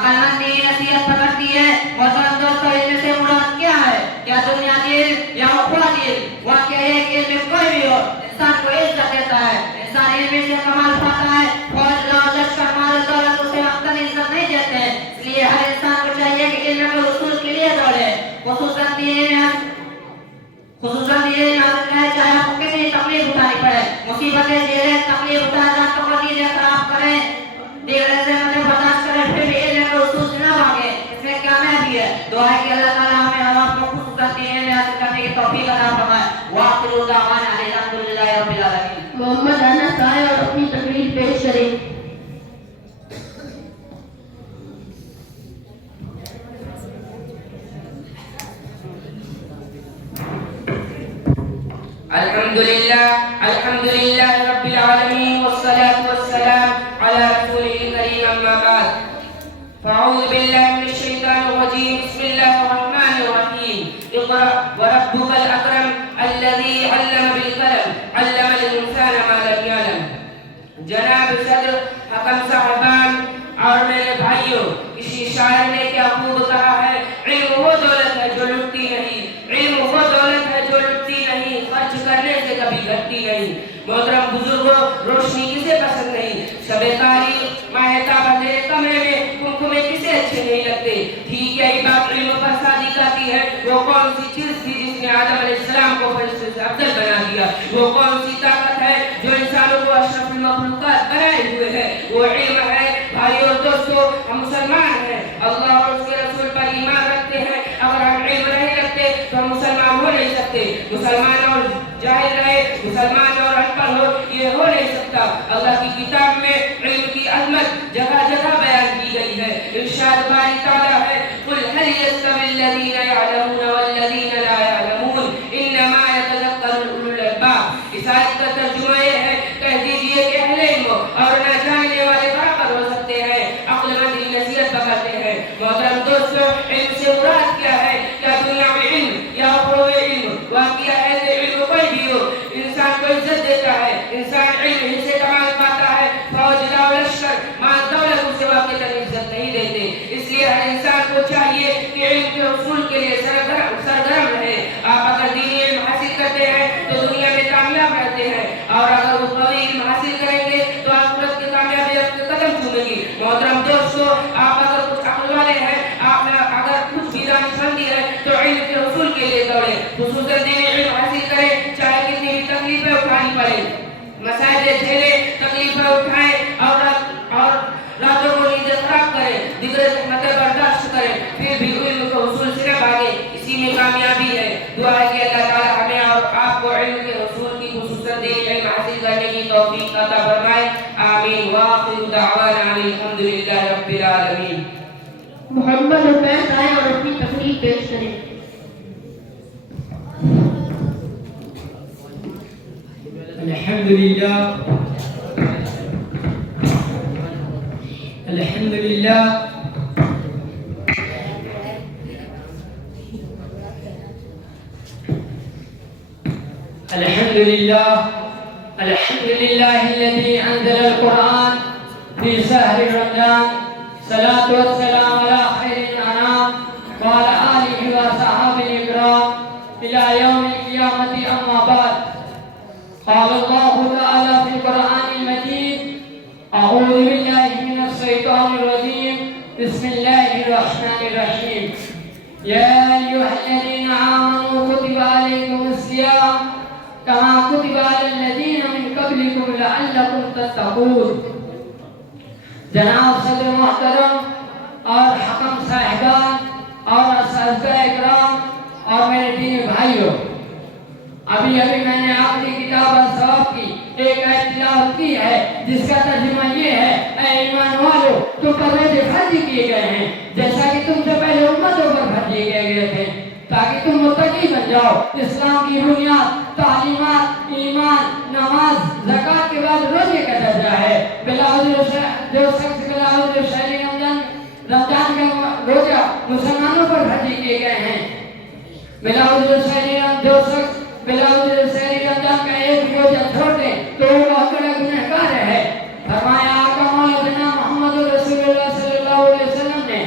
अकलमंद ये नसीहत पकड़ती है। मोहतरम दोस्तों, इनमें से मुराद क्या है? क्या दुनिया दिल या उखरा दिल? वाकया है कि इल्म कोई भी हो इंसान को इज्जत देता है। इंसान इल्म से कमाल पाता है। फौज लश्कर माल दौलत उसे अक्सर इज्जत नहीं देते। इसलिए हर इंसान को चाहिए कि इल्म के उसूल के लिए दौड़े। खुसूसन ये याद रहे, चाहे आपको कितनी तकलीफ उठानी पड़े, मुसीबतें झेलें, तकलीफ उठाए, रास्तों को नींदें खराब करें, दिल से मतलब बर्दाश्त करें, फिर भी इल्म के उसूल से न भागे। इसमें कामयाबी है। दुआ है कि अल्लाह ताला हमें और आपको खुसूसन ये हासिल करने की तौफीक अता फरमाए। वाखिरु दावाना अल्हम्दुलिल्लाहि रब्बिल आलमीन। मोहम्मद अनस आए और अपनी तकरीर पेश करें। अल्हम्दुलिल्लाह रब्बिल आलमीन वस्सलातु वस्सलाम अला रसूलिल करीम अम्मा बाद फ़अऊज़ु बिल्लाहि मिनश शैतानिर रजीम बिस्मिल्लाहिर रहमानिर रहीम इक़रा व रब्बुकल अकरम अल्लज़ी अल्लम बिल कलम अल्लमल इंसाना मा लम यअलम। जनाब सदर, हकम साहबान और मेरे भाइयों, इसी शायर ने क्या खूब कहा है, इल्म वो दौलत है जो लुटती नहीं, इल्म वो दौलत है जो लुटती नहीं, खर्च करने से कभी घटती नहीं। मोहतरम बुजुर्गों, रोशनी किसे पसंद नहीं? शबे तारीख माह ताबा तेरे कमरे में कुमकुमे किसे अच्छे नहीं लगते? ठीक है, ये बात इल्म पर सादिक आती है। वो कौन सी चीज थी जिसने आदम अलैहिस्सलाम को फरिश्ते से अफजल बना दिया? वो कौन सी ताकत है जो इंसानों को अशरफुल मखलूकात बनाए हुए है? वो इल्म है। भाइयों और दोस्तों, हम मुसलमान हैं, अल्लाह और उसके रसूल पर ईमान रखते हैं। अगर हम इल्म नहीं रखते तो हम मुसलमान हो नहीं सकते। मुसलमान और जाहिल रहे, मुसलमान और अनपढ़ हो, ये हो नहीं सकता। अल्लाह की किताब में इल्म की अजमत जगह जगह बयान की गई है। इरशाद बारी ताला है, कुल हल यस्तविल लज़ीना यअलमून वल्लज़ीना ला यअलमून इन्नमा यतज़क्करुल उलुल अलबाब। इस आयत का तर्जुमा ये है, कह दीजिए कि अहले इल्म और न जानने वाले बराबर हो सकते हैं, अक्लमंद की नसीहत पकड़ते हैं। मोहतरम दोस्तों, इल्म से मुराद क्या है? क्या दुनिया में इल्म या उखरवी इल्म? वाकया है कि इल्म कोई भी हो इंसान को इज्जत देता है। इंसान इल्म ही से कमाल पाता है। फौज लश्कर माल दौलत उसे वाकई इज्जत नहीं देते। इसलिए हर इंसान को चाहिए कि इल्म के उसूल के लिए सरगर्म रहे। आप अगर दीनी इल्म हासिल करते हैं तो दुनिया में कामयाब रहते हैं, और अगर उखरवी इल्म हासिल करेंगे तो आखिरत की कामयाबी आपके कदम चूमेगी। मोहतरम दोस्तों, आप अगर कुछ अक्ल वाले हैं, आप अगर कुछ भी दानिशमंदी है तो इल्म के उसूल के लिए दौड़े, खुसूसन दीनी इल्म हासिल करें, चाहे कितनी भी तकलीफें उठानी पड़े, मसाइल झेले, तकलीफें उठाएं और रातों को नींद खराब करें, जिक्र रहमतें बर्दाश्त करें, फिर भी इल्म के उसूल से न भागे। इसी में कामयाबी है। दुआ है कि अल्लाह ताला हमें और आपको इल्म के उसूल की खुसूसन दीनी इल्म हासिल करने की तौफीक अता फरमाए। आमीन। वाखिरु दावाना अल्हम्दुलिल्लाहि रब्बिल आलमीन। मोहम्मद उबैद आए और अपनी तकरीर पेश करें। अल्हम्दुलिल्लाह अल्हम्दुलिल्लाह अल्हम्दुलिल्लाह अल्हम्दुलिल्लाहिल्लज़ी अंज़लल कुरआन फी शहरि रमज़ान। सलातु वस्सलाम अला खैरिल अनाम व अला आलिहि व सहाबिल इकराम इला यौमिल क़ियामति अम्मा बाद। क़ाल अल्लाहु तआला फ़िल क़ुरआनिल मजीद अऊज़ु बिल्लाहि मिनश शैतानिर रजीम बिस्मिल्लाहिर रहमानिर रहीम। या अय्युहल्लज़ीना आमनू कुतिबा अलैकुमुस सियाम कमा कुतिबा अलल लज़ीना मिन क़ब्लिकुम लअल्लकुम तत्तक़ून। जनाब सदर मोहतरम और हकम साहिबान और असहाबे इकराम और मेरे दीनी भाइयों, अभी मैंने आपकी किताब सवाब की एक आयत तिलावत की है जिसका तर्जुमा ये है, ऐ ईमान वालों, तुम पर रोजे फर्ज किए गए हैं जैसा कि तुमसे पहले उम्मतों पर फर्ज किए गए थे, ताकि तुम मुत्तकी बन जाओ। इस्लाम की बुनियाद तालीमात, ईमान, नमाज, ज़कात के बाद रोजे का दर्जा है। जो शख्स रमजान का रोजा मुसलमानों पर फर्ज किए गए हैं, जो शख्स रमजान का एक रोजा छोड़ दे तो वो बहुत बड़ा गुनहगार है। फरमाया आका मौलाना मोहम्मद रसूलुल्लाह सल्लल्लाहु अलैहि वसल्लम ने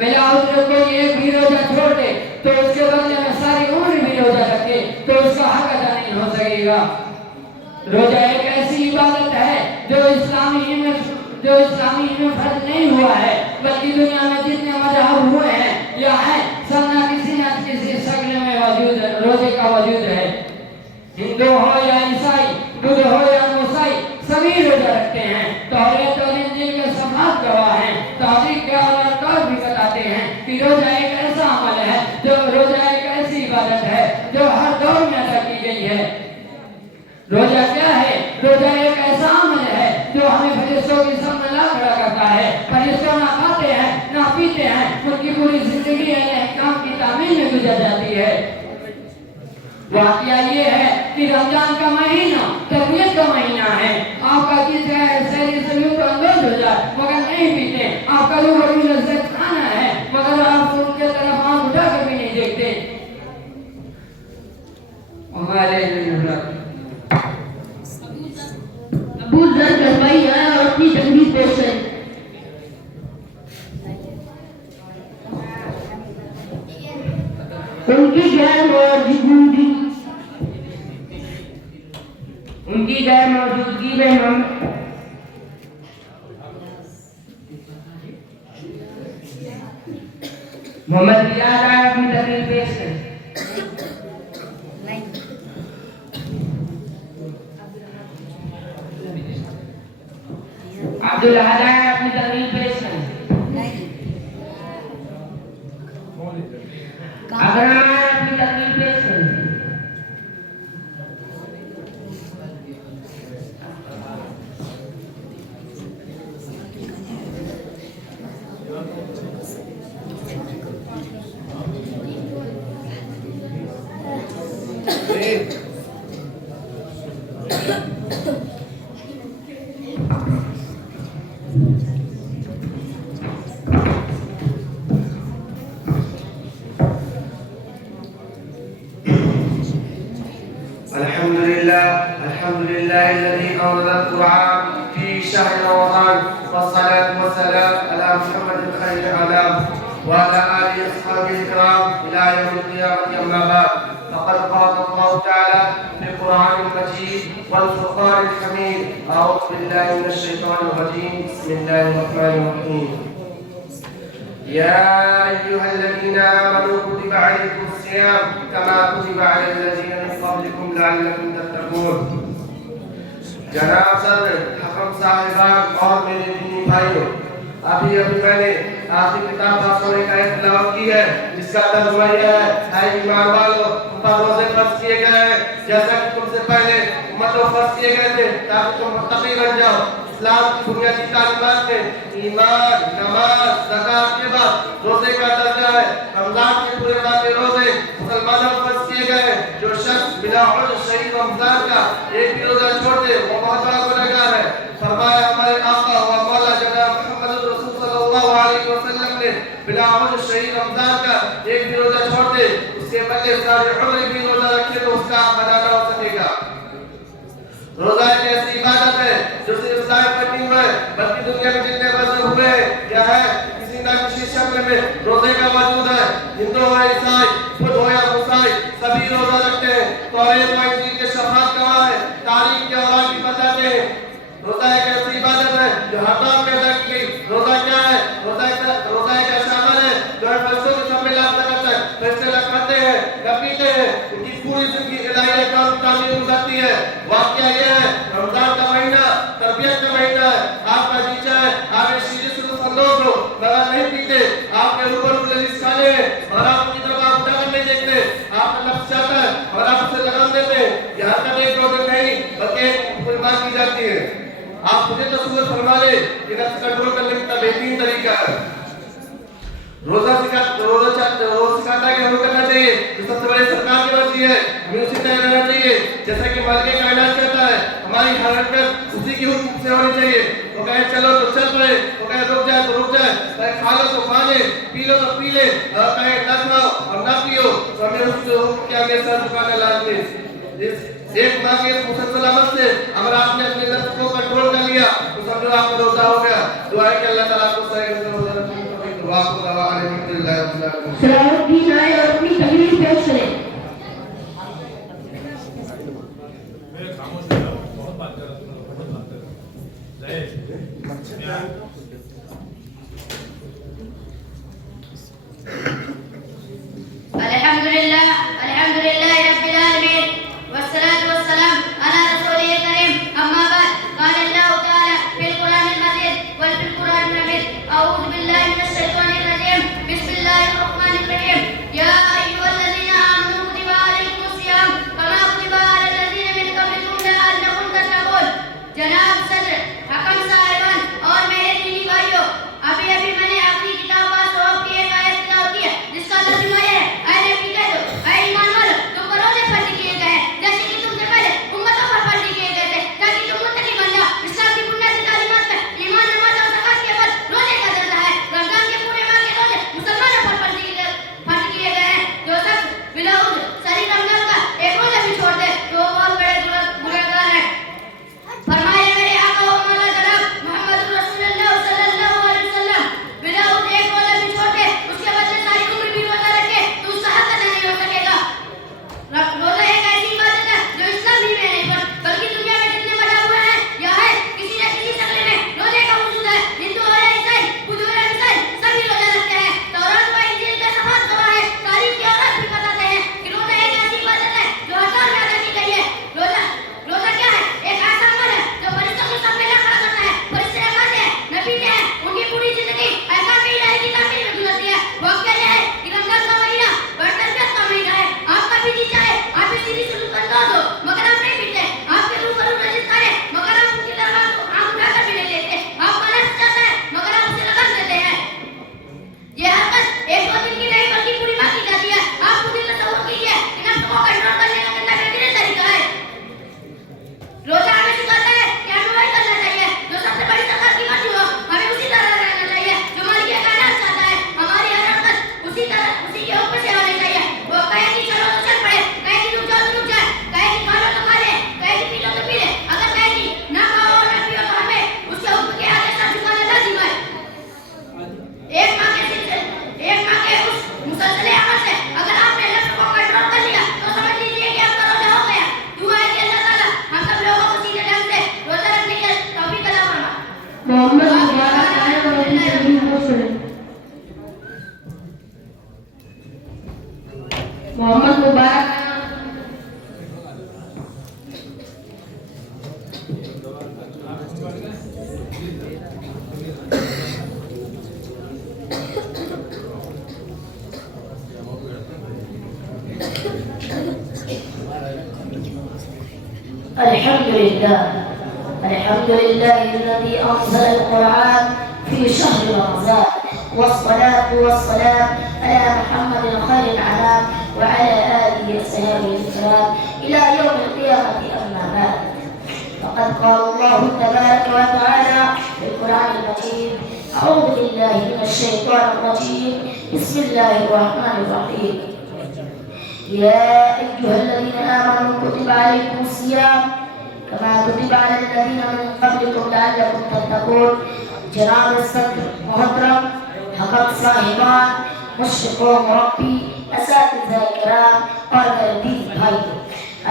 मिला उधर कोई एक भी रोजा छोड़ दे तो उसके बदले में सारी उम्र भी रोजा रखे तो उसका हक अदा नहीं हो सकेगा। रोजा एक ऐसी इबादत है जो इस्लामी में फर्ज नहीं हुआ है, बल्कि दुनिया में जितने मजहब हुए हैं या हैं सब ना किसी शक्ल में मौजूद है, रोजे का वजूद है। हिंदू हो या ईसाई, बुद्ध हो या मुसाई, सभी रोजा रखते हैं। तौरात और इंजील के समाज गवाह हैं। तारीख के और भी बताते हैं कि रोजा एक ऐसा अमल है, जो रोजा एक ऐसी इबादत है जो हर दौर में अदा की गई है। रोजा क्या है? रोजा एक ऐसा अमल है जो हमें फरिश्तों की सामने ला खड़ा करता है। फरिश्ते ना खाते हैं ना पीते हैं, उनकी पूरी जिंदगी अहकाम की तामील में गुजर जाती है। वाकया ये है कि रमजान का महीना तरबियत का महीना है। आपका जी चाहे शहरी सभी को अंदोज हो जाए मगर नहीं पीते, आपका रूबरू लज्जत खाना है मगर आप उनके तरफ आंख उठाकर भी नहीं देखते। अबू ज़र गरबाई आया और अपनी तकरीर पेश करी। उनकी गैर मौजूदगी में हम मोहम्मद बिलाल आए अपनी तकरीर पेश करें। अब्दुल अहद आए अपनी तकरीर पेश करें। अकरम आए अपनी तकरीर पेश करें। الحمد لله الذي أنزل القرآن في شهر رمضان، والصلاة والسلام على محمد خير الأنام وعلى آله وأصحابه الكرام إلى يوم القيامة. أما بعد، فقد قال الله تعالى في القرآن المجيد والفرقان الحميد: أعوذ بالله من الشيطان الرجيم، بسم الله الرحمن الرحيم. يا أيها الذين آمنوا كتب عليكم الصيام كما كتب على الذين من قبلكم لعلكم تتقون. जनाब सदर, हकम साहिबान और मेरे दीनी भाइयों, अभी मैंने आखिरी किताब पासों का तिलावत की है जिसका तर्जुमा यह है ईमान वालों, तुम पर रोजे फर्ज किए गए हैं जैसा कि तुमसे पहले उम्मतों फर्ज किए गए थे ताकि तुम मुत्तकी बन जाओ। इस्लाम की बुनियादी तालीमात में ईमान, नमाज, ज़कात के बाद रोजे का दर्जा है। रमजान के पूरे माह के रोजे मुसलमानों पर फर्ज किए गए। जो शख्स बिना उज़्र शहीद रमजान का एक भी रोजा छोड़ दे वो बहुत बड़ा गुनहगार है। फरमाया हमारे आका व मौला जनाब मुहम्मद रसूल सल्लल्लाहु अलैहि वसल्लम ने बिना उज़्र शहीद रमजान का एक भी रोजा छोड़ दे उसके बदले सारी उम्र भी रोजा रखे तो उसका अदा न हो सकेगा। रोजा एक ऐसी इबादत है जो सिर्फ साहिब पर नहीं हुआ है बल्कि दुनिया में जितने मज़हब हुए हैं क्या है किसी न किसी शक्ल में रोजे का वजूद है। हिंदू हो या ईसाई, बुद्ध हो या मुसाई, सभी रोजा रखते हैं। तौरात और इंजील के शफाअत गवाह है, तारीख के और भी बताते हैं। रोजा एक ऐसी इबादत है जो हर दौर में अदा की गई। रोजा क्या है? रोजा एक ऐसा अमल है जो हर फरिश्तों के सामने ला करता है। फरिश्ते न खाते हैं न पीते हैं, उनकी पूरी जिंदगी इलाही अहकाम की तामील गुजरती है। वाकया यह है रमजान का महीना तरबियत का महीना है। आपका जी चाहे आप शीरे से अंदोज हो मगर नहीं पीते, आपके ऊपर लजीज खाने हैं और आप उनकी तरफ आप उठाकर नहीं देखते, आपका नफ्स चाहता है और आप उसे लगाम देते हैं। यहाँ तक एक रोजे नहीं बल्कि कुर्बान की जाती है। आप मुझे तस्वीर फरमा ले कि नफ्स कंट्रोल करने का बेहतरीन तरीका है। रोजा सिखाता है कि हमें करना चाहिए जो सबसे बड़ी सरकार की मर्जी है, हमें उसी तरह रहना चाहिए जैसा कि मालिक कायनात कहता है। हमारी हरकत उसी की हुक्म से होनी चाहिए। वो कहे चलो तो चल पड़े, वो कहे रुक जाए तो रुक जाए, कहे खा लो तो खा ले, पी लो तो पी ले, और कहे न खाओ और न पियो तो हमें उसके हुक्म के आगे सर झुकाना लाजमी। एक माह के मुसलसल अमल से अगर आपने अपने नफ्स को कंट्रोल कर लिया तो समझो आपका रोजा हो गया। दुआ है कि अल्लाह ताला आपको सही सलाहुद्दीन आए और अपनी तकरीर पेश करें। अल्हम्दुलिल्लाह रब्बिल आलमीन वस्सलातु वस्सलाम अला रसूलिल करीम अम्मा बाद क़ाल अल्लाहु तआला फिल कुरानिल मजीद वल फिल कुरानिल हमीद अऊज़ु बिल्लाहि मिनश शैतानिर रजीम बिस्मिल्लाहिर रहमानिर रहीम या अय्युहल्लज़ीना आमनू कुतिबा अलैकुमुस सियाम कमा कुतिबा अलल लज़ीना मिन क़ब्लिकुम लअल्लकुम तत्तक़ून। जनाब सदर, हकम साहिबान और मेरे दीनी भाइयों, अभी मैंने आखिरी किताब वासों की एक आयत तिलावत की है जिसका तर्जुमा है ऐ नबी कह दो, ऐ ईमान वालों, तुमको रोजे फर्ज किए गए हैं जैसे कि तुमसे पहले उम्मतों पर फर्ज किए गए थे ताकि तुम मुत्तकी बन जाओ। इस्लाम की बुनियादी तालीमात में ईमान, नमाज और ज़कात के बाद रोजे का दर्जा है। रमजान के पूरे माह के रोजे मुसलमानों पर फर्ज किए गए हैं। जो शख्स बिला उज़्र सारी रमजान का एक रोजा भी छोड़ दे तो वो बहुत बड़े गुनहगार है। फरमाए मेरे आका व मौला जनाब मोहम्मद रसूलुल्लाह सल्लल्लाहु अलैहि वसल्लम, बिला उज़्र एक रोजा भी छोड़ दे उसके बदले सारी उम्र भी रोजा रखे तो उसका हक अदा नहीं हो सकेगा। रोजा एक ऐसी इबादत है जो इस्लाम ही में नहीं बल्कि दुनिया में जितने बना हुए हैं या है किसी न किसी शक्ल में रोजे का वजूद है। हिंदू और ईसाई, बुद्ध और ईसाई सभी रोजा रखते हैं। तौरात व इंजील का सफात गवाह है, तारीख के औरात भी बताते हैं कि रोजा एक ऐसी इबादत है जो हज़ार में अदा की गई है। रोजा क्या है? एक ऐसा अमल है जो फरिश्तों को सब में खड़ा करता है। फरिश्ते खाते हैं, न पीते हैं, उनकी पूरी जिंदगी अहकाम इलाही की तामील में गुजरती है। वो कहते हैं कि रमजान का महीना बरकत का महीना है। आपका भी जी चाहे आप भी सीधी सुलूक अंदाज हो मगर आप नहीं पीते। आपके रूबरू रजित खाने मगर आप उनकी तरफ आंख उठाकर भी नहीं लेते। आपका नफ्स चाहता है मगर आप उसे लगाम देते हैं। ये हरकत एक दो दिन की नहीं बल्कि पूरी माह की जाती है। आप खुद ही तसव्वुर कीजिए कि नफ्स को कंट्रोल करने का कितना बेहतरीन तरीका है। रोजा हमें सिखाता है कि हमें वही करना चाहिए जो सबसे बड़ी सरकार की मर्जी हो। हमें उसी तरह रहना चाहिए जो मालिक कायनात चाहता है। हमारी हर हरकत उसी के हुक्म से होनी चाहिए। वो कहे कि चलो तो चल पड़े, कहे कि रुक जाओ तो रुक जाए, कहे कि खा लो तो खा ले, कहे कि पी लो तो पी ले। अगर कहे कि ना खाओ और ना पियो तो हमें उसके हुक्म के आगे सर झुकाना लाजिम है। एक माह के उस मुसलसल अमल से अगर आपने नफ्स को कंट्रोल कर लिया तो समझ लीजिए कि आपका रोजा हो गया। दुआ है कि अल्लाह ताला हम सब लोगों को सीधे ढंग से रोजा रखने की तौफीक अता फरमाए। मोहम्मद मुबारक आए और अपनी तकरीर पेश करें। मोहम्मद मुबारक अल्हम्दुलिल्लाह الذي أنزل القرآن في شهر رمضان والصلاة والسلام على محمد خير الأنام وعلى آله وصحبه الكرام إلى يوم القيامة. أما بعد فقد قال الله تبارك وتعالى في القرآن المجيد أعوذ بالله من الشيطان الرجيم بسم الله الرحمن الرحيم يا أيها الذين آمنوا كتب عليكم الصيام كما كتب على الذين من قبلكم لعلكم تتقون. جناب الصدر محترم, حکم صاحبان, مشرقوں مربی, اساتذہ کرام اور دردی بھائیوں,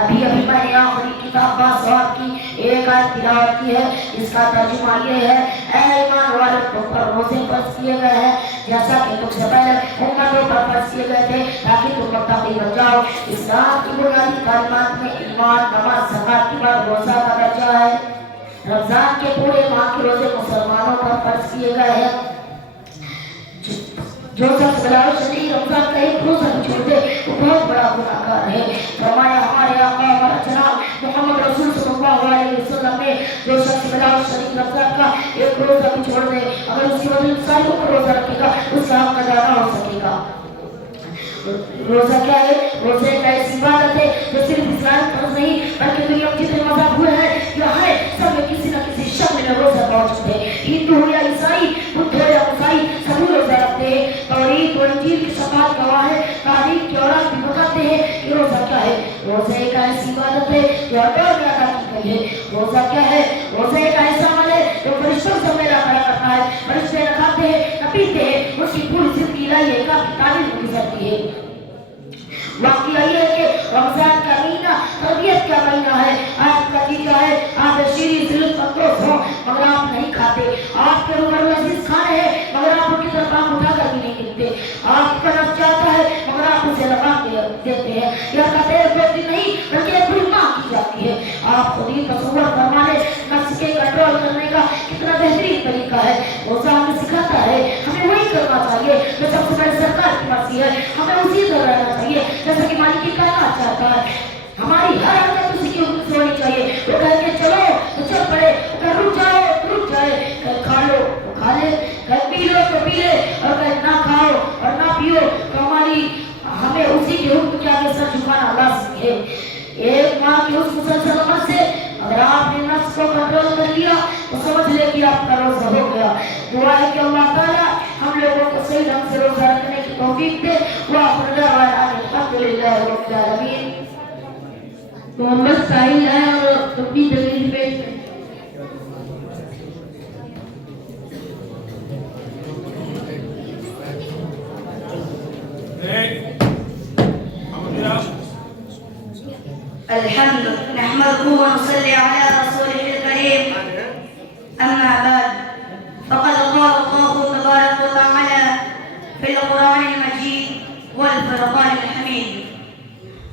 ابھی میں نے آخری کتاب باسواب کی ایک آیت تلاوت کی ہے جس کا ترجمہ یہ ہے اے ایمان والوں تم پر روزے فرض کیے گئے ہیں جیسا کہ تم سے پہلے امتوں پر فرض کیے گئے تھے تاکہ تم متقی بن جاؤ. اسلام کی بنیادی تعلیمات میں ایمان, نماز, زکات کے بعد روزہ کا درجہ ہے. رمضان کے پورے ماہ کے روزے مسلمانوں پر فرض کیے گئے ہیں. جو شخص بلا شرعی رمضان کا ایک روزہ چھوڑ دے وہ بہت بڑا گناہگار ہے. فرمایا ہمارے آقا ہمارا جناب محمد رسول صلی اللہ علیہ وسلم نے جو شخص بلا شرعی رمضان کا ایک روزہ بھی چھوڑ دے اگر اس کی وجہ ساری عمر روزہ رکھے گا اس کا حق ادا نہ ہو سکے گا. روزہ کیا ہے؟ روزہ ایک ایسی عبادت ہے جو صرف اسلام فرض نہیں بلکہ دنیا میں جتنے مذہب ہوئے ہیں جو ہے سب میں کسی نہ کسی شکل میں روزہ موجود ہے. ہندو ہو یا عیسائی, بدھ ہو یا عیسائی, سبھی روزہ رکھتے ہیں. توریت و انجیل کی شفاعت گواہ ہے, تاریخ کے اوراد بھی بتاتے ہیں کہ روزہ کیا ہے. روزہ ایک ایسی عبادت ہے جو ہر دور میں ادا کی گئی ہے. روزہ کیا ہے؟ روزہ ایک ایسا عمل ہے جو فرشتوں سے میرا کھڑا کرتا ہے. فرشتے نہ کھاتے ہیں نہ پیتے ہیں, اس کی پوری زندگی الہی احکام کی تعلیم چاہیے. واقعہ یہ ہے کہ رمضان کا مہینہ تربیت کا مہینہ ہے. آپ کا جی چاہے آپ شیریں ذلت اندوز ہوں مگر آپ نہیں کھاتے. آپ کے اوپر لذیذ کھانے ہیں مگر آپ ان کی طرف آنکھ اٹھا کر بھی نہیں گرتے. آپ کا نفس چاہتا ہے مگر آپ اسے لگام دیتے ہیں. یا کہتے ہیں کوئی نہیں بلکہ ایک بری ماں کی جاتی ہے. آپ خود ہی تصور فرمانے نفس کے کنٹرول کرنے کا کتنا بہترین طریقہ ہے. روزہ ہمیں سکھاتا ہے ہمیں وہی کرنا چاہیے جو سب سے بڑی سرکار کی مرضی ہے. ہمیں اسی طرح رہنا چاہیے جیسا کہ مالک کی کائنات چاہتا ہے. ہماری ہر حرکت اسی کی حکم سے ہونی چاہیے. وہ کہے کہ چلو تو چل پڑے, اگر رک جاؤ تو رک جائے, اگر کھا لو تو کھا لے, اگر پی لو تو پی لے, اور اگر نہ کھاؤ اور نہ پیو تو ہمیں اسی کے حکم کے آگے سر جھکانا لازم ہے. ایک ماں کی اس مسلسل عمل سے اگر آپ نے نفس کو کنٹرول کر لیا تو سمجھ لے کہ آپ کا روزہ ہو گیا. دعا ہے کہ اللہ تعالیٰ ہم لوگوں کو صحیح ڈھنگ سے روزہ رکھنے کی توفیق دے. وآخر دعوانا الحمدللہ رب العالمین. محمد ساحل ہے اور اپنی تقریر پیش کریں. الحمد نحمده ونصلي على رسوله الكريم. أما بعد فقد قال الله تبارك وتعالى في القرآن المجيد والفرقان الحميد: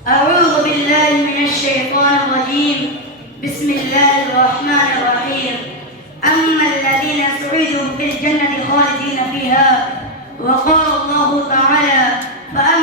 أعوذ بالله من الشيطان الرجيم. بسم الله الرحمن الرحيم. أما الذين سعدوا في الجنة خالدين فيها. وقال الله تعالى: فأما